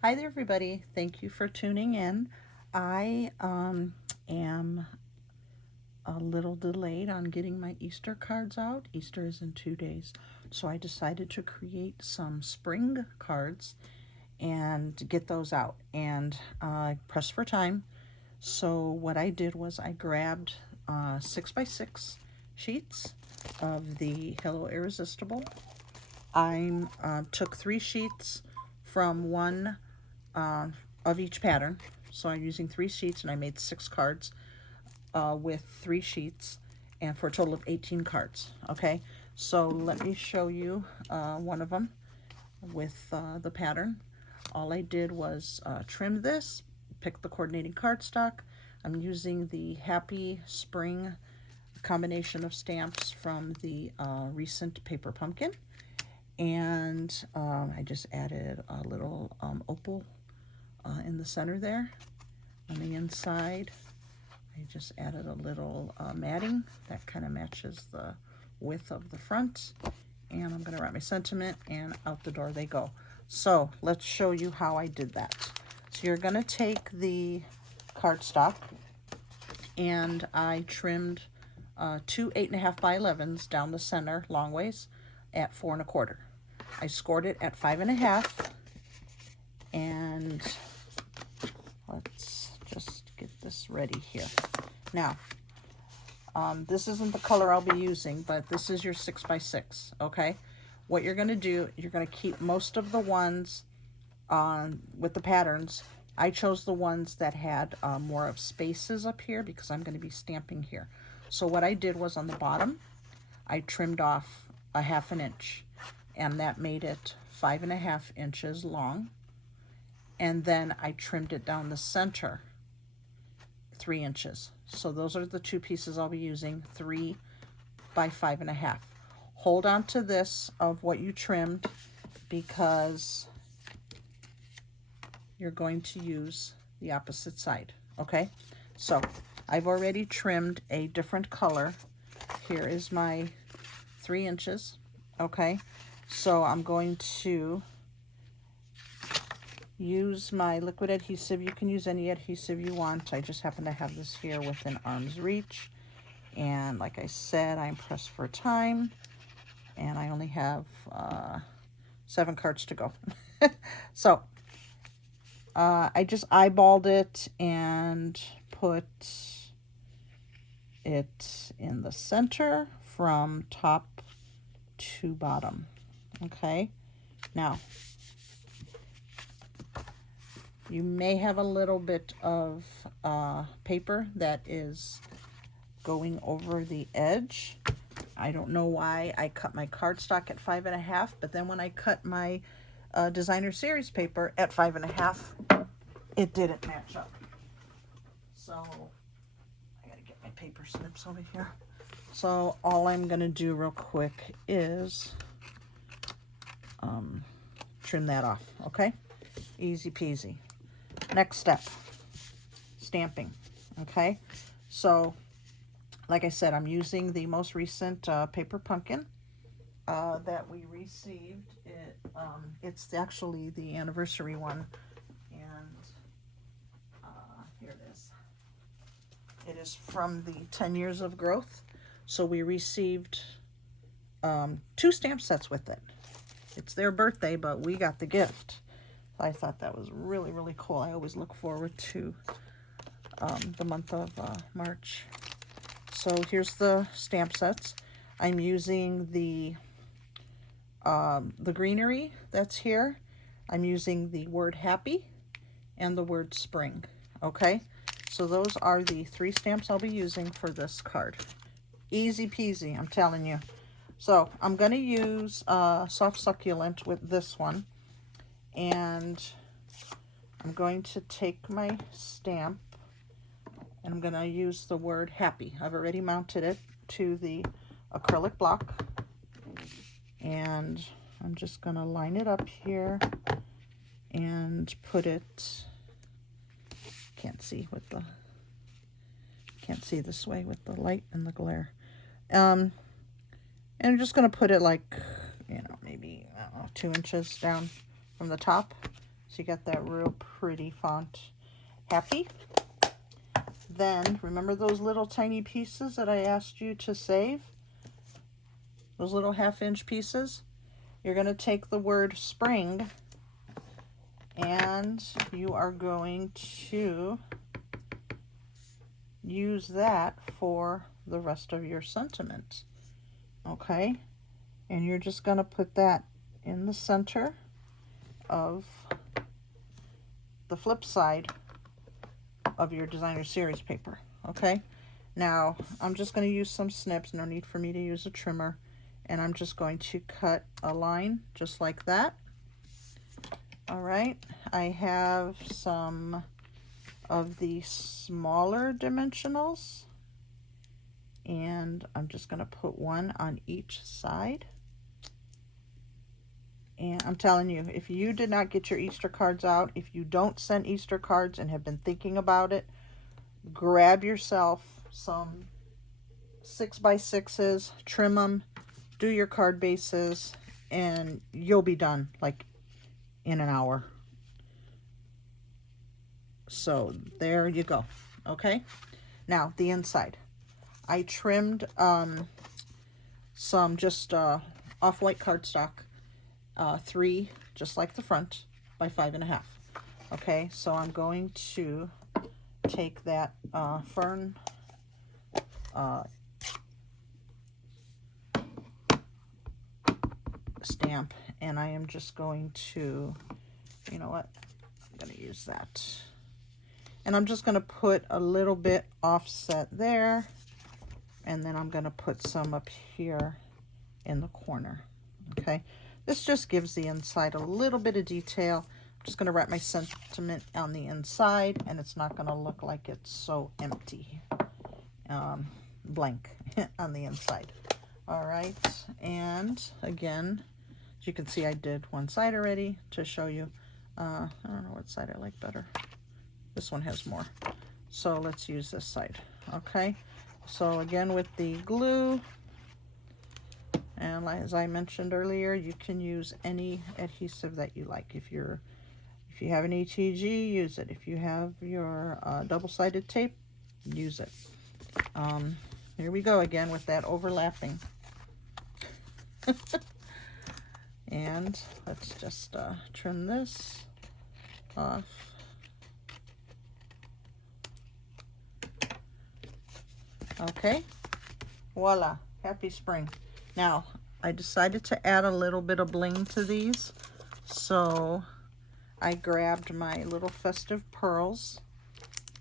Hi there, everybody. Thank you for tuning in. I am a little delayed on getting my Easter cards out. Easter is in 2 days. So I decided to create some spring cards and get those out. And pressed for time. So what I did was I grabbed 6x6 sheets of the Hello Irresistible. I took 3 sheets from one of each pattern. So I'm using 3 sheets and I made 6 cards with 3 sheets and for a total of 18 cards. Okay, so let me show you one of them with the pattern. All I did was trim this, pick the coordinating cardstock. I'm using the Happy Spring combination of stamps from the recent Paper Pumpkin. And I just added a little opal in the center there. On the inside, I just added a little matting that kind of matches the width of the front. And I'm going to write my sentiment, and out the door they go. So let's show you how I did that. So you're going to take the cardstock, and I trimmed 2 8.5 by 11s down the center long ways at 4 1/4. I scored it at 5 1/2, and let's just get this ready here. Now, this isn't the color I'll be using, but this is your 6x6, okay? What you're going to do, you're going to keep most of the ones with the patterns. I chose the ones that had more of spaces up here because I'm going to be stamping here. So what I did was on the bottom, I trimmed off a 1/2 inch, and that made it 5 1/2 inches long. And then I trimmed it down the center 3 inches. So those are the 2 pieces I'll be using, 3 by 5 1/2. Hold on to this of what you trimmed because you're going to use the opposite side, okay? So I've already trimmed a different color. Here is my 3 inches, okay? So I'm going to use my liquid adhesive. You can use any adhesive you want. I just happen to have this here within arm's reach. And like I said, I'm pressed for time. And I only have 7 cards to go. So I just eyeballed it and put it in the center from top to bottom. Okay, now you may have a little bit of paper that is going over the edge. I don't know why I cut my cardstock at 5 1/2, but then when I cut my designer series paper at 5 1/2, it didn't match up. So I gotta get my paper snips over here. So all I'm gonna do real quick is trim that off, okay? Easy peasy. Next step, stamping, okay? So like I said, I'm using the most recent Paper Pumpkin that we received. It's actually the anniversary one, and here it is. It is from the 10 years of growth. So we received 2 stamp sets with it. It's their birthday, but we got the gift. I thought that was really, really cool. I always look forward to the month of March. So here's the stamp sets. I'm using the greenery that's here. I'm using the word happy and the word spring. Okay, so those are the 3 stamps I'll be using for this card. Easy peasy, I'm telling you. So I'm going to use soft succulent with this one, and I'm going to take my stamp and I'm going to use the word happy. I've already mounted it to the acrylic block, and I'm just going to line it up here and put it, can't see this way with the light and the glare. And I'm just going to put it like, maybe, I don't know, 2 inches down from the top. So you got that real pretty font. Happy? Then, remember those little tiny pieces that I asked you to save? Those little 1/2-inch pieces? You're going to take the word spring and you are going to use that for the rest of your sentiment. Okay? And you're just going to put that in the center of the flip side of your designer series paper. Okay? Now, I'm just going to use some snips. No need for me to use a trimmer. And I'm just going to cut a line just like that. All right. I have some of the smaller dimensionals. And I'm just going to put one on each side. And I'm telling you, if you did not get your Easter cards out, if you don't send Easter cards and have been thinking about it, grab yourself some 6x6s, trim them, do your card bases, and you'll be done like in an hour. So there you go. Okay. Now the inside. I trimmed some just off-white cardstock, 3, just like the front, by 5.5. Okay, so I'm going to take that fern stamp, and I am just going to, you know what, I'm going to use that. And I'm just going to put a little bit offset there, and then I'm going to put some up here in the corner. Okay, this just gives the inside a little bit of detail. I'm just going to write my sentiment on the inside, and it's not going to look like it's so empty, blank on the inside. All right, and again, as you can see, I did one side already to show you. I don't know what side I like better. This one has more. So let's use this side. Okay, so again with the glue, and as I mentioned earlier, you can use any adhesive that you like. If you have an ETG, use it. If you have your double-sided tape, use it. Here we go again with that overlapping. And let's just trim this off. Okay, voila, happy spring. Now, I decided to add a little bit of bling to these, so I grabbed my little festive pearls,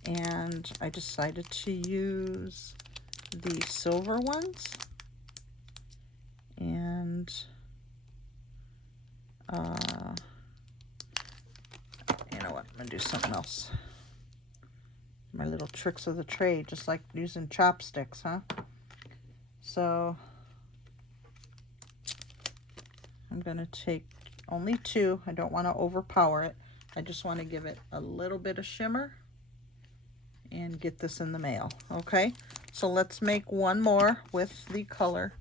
and I decided to use the silver ones. And you know what, I'm gonna do something else. My little tricks of the trade, just like using chopsticks, huh? So I'm gonna take only 2. I don't want to overpower it. I just want to give it a little bit of shimmer and get this in the mail. Okay, so let's make one more with the color.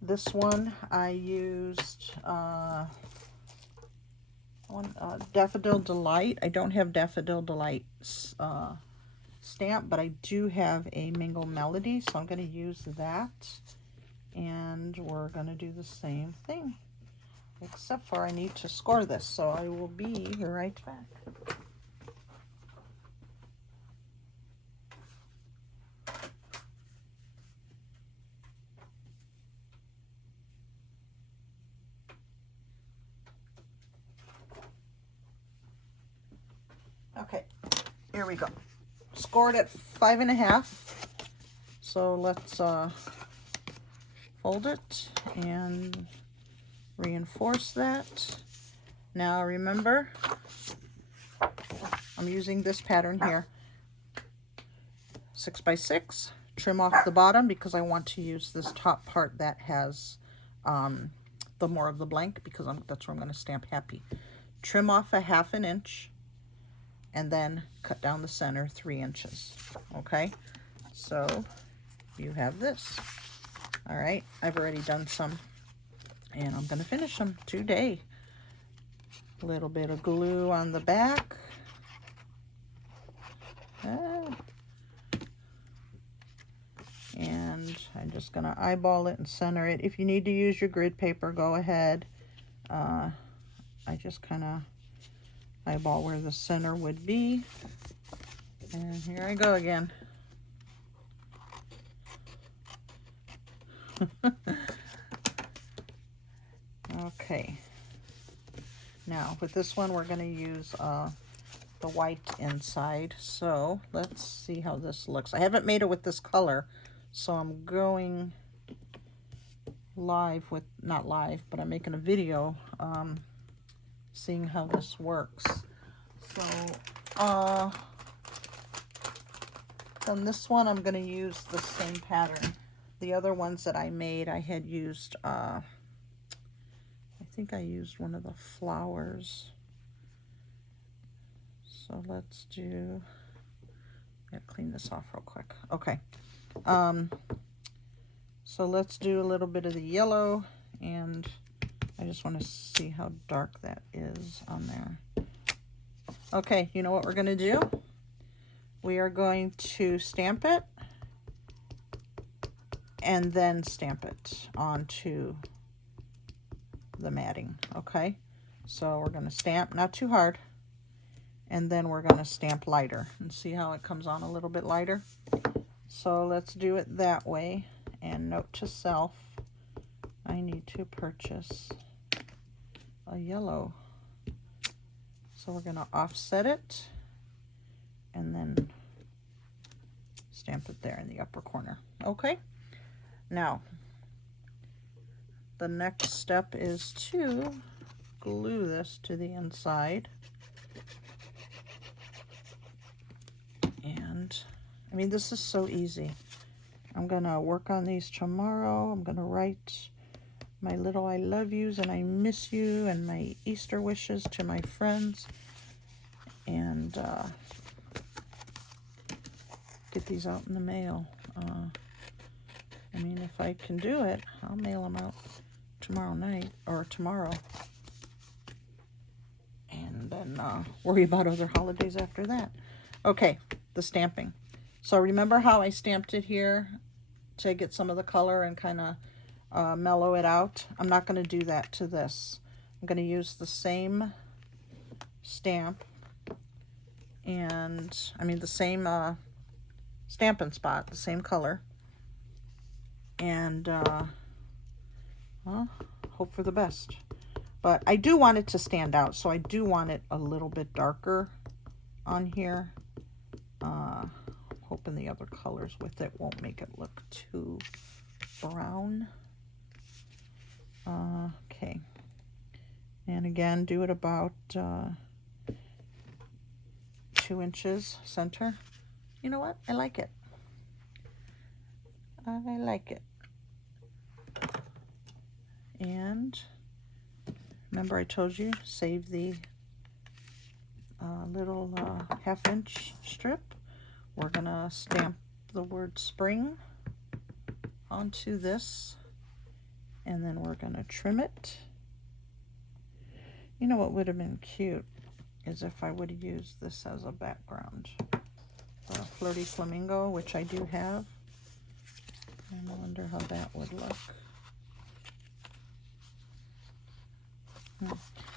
This one I used Daffodil Delight. I don't have Daffodil Delight stamp, but I do have a Mingle Melody, so I'm going to use that. And we're going to do the same thing, except for I need to score this, so I will be right back. Okay, here we go. Scored at 5.5. So let's fold it and reinforce that. Now remember, I'm using this pattern here. 6x6. Trim off the bottom because I want to use this top part that has the more of the blank, because that's where I'm going to stamp happy. Trim off a 1/2 inch. And then cut down the center 3 inches. Okay, so you have this. All right, I've already done some, and I'm going to finish them today. A little bit of glue on the back. And I'm just going to eyeball it and center it. If you need to use your grid paper, go ahead. I just kind of eyeball where the center would be. And here I go again. Okay. Now, with this one, we're going to use the white inside. So, let's see how this looks. I haven't made it with this color, so I'm going live with, not live, but I'm making a video seeing how this works. So, on this one, I'm going to use the same pattern. The other ones that I made, I had used, I think I used one of the flowers. So let's do, gotta clean this off real quick. Okay. So let's do a little bit of the yellow, and I just want to see how dark that is on there. Okay, you know what we're going to do? We are going to stamp it and then stamp it onto the matting. Okay, so we're going to stamp, not too hard, and then we're going to stamp lighter and see how it comes on a little bit lighter. So let's do it that way. And note to self, I need to purchase a yellow. So we're going to offset it and then stamp it there in the upper corner. Okay, now the next step is to glue this to the inside. And I mean, this is so easy. I'm gonna work on these tomorrow. I'm gonna write my little I love yous and I miss you and my Easter wishes to my friends, and get these out in the mail. I mean, if I can do it, I'll mail them out tomorrow night or tomorrow, and then worry about other holidays after that. Okay, the stamping. So remember how I stamped it here to get some of the color and kind of mellow it out? I'm not going to do that to this. I'm going to use the same stamp, and I mean the same Stampin' Spot, the same color, and well, hope for the best. But I do want it to stand out, so I do want it a little bit darker on here. Hoping the other colors with it won't make it look too brown. Okay, and again, do it about 2 inches center. You know what? I like it. I like it. And remember I told you, save the little 1/2 inch strip. We're gonna stamp the word spring onto this, and then we're gonna trim it. You know what would have been cute is if I would have used this as a background. The Flirty Flamingo, which I do have. And I wonder how that would look.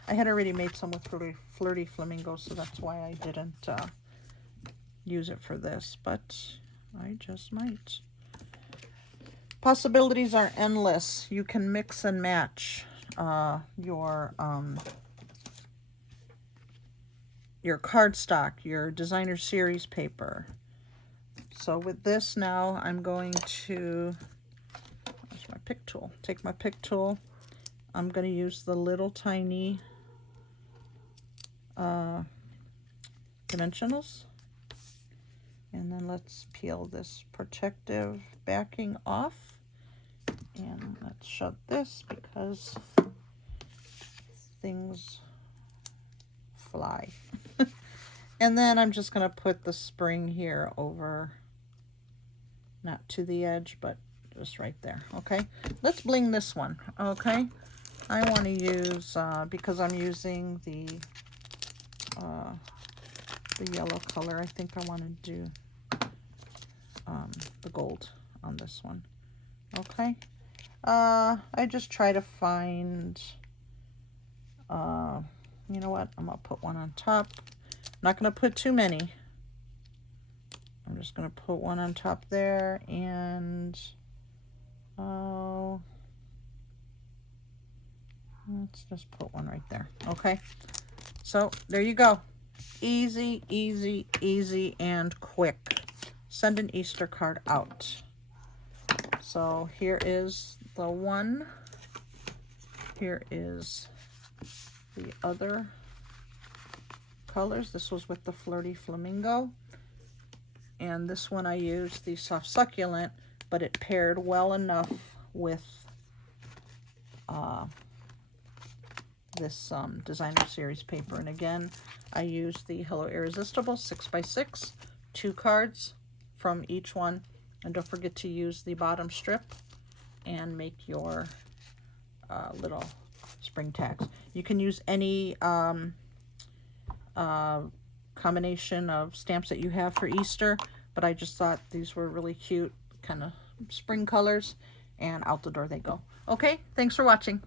I had already made some with Flirty Flamingo, so that's why I didn't use it for this, but I just might. Possibilities are endless. You can mix and match your cardstock, your designer series paper. So with this now, I'm going to, where's my pick tool? Take my pick tool. I'm going to use the little tiny dimensionals. And then let's peel this protective backing off. And let's shut this because things fly. And then I'm just going to put the spring here over, not to the edge, but just right there. Okay, let's bling this one. Okay, I want to use, because I'm using the yellow color, I think I want to do the gold on this one. Okay. I just try to find, you know what, I'm going to put one on top. I'm not going to put too many. I'm just going to put one on top there, and let's just put one right there. Okay, so there you go. Easy, easy, easy, and quick. Send an Easter card out. So here is the one. Here is the other colors. This was with the Flirty Flamingo. And this one I used the Soft Succulent, but it paired well enough with this designer series paper. And again, I used the Hello Irresistible 6x6, 2 cards from each one. And don't forget to use the bottom strip and make your little spring tags. You can use any combination of stamps that you have for Easter, but I just thought these were really cute, kind of spring colors, and out the door they go. Okay, thanks for watching.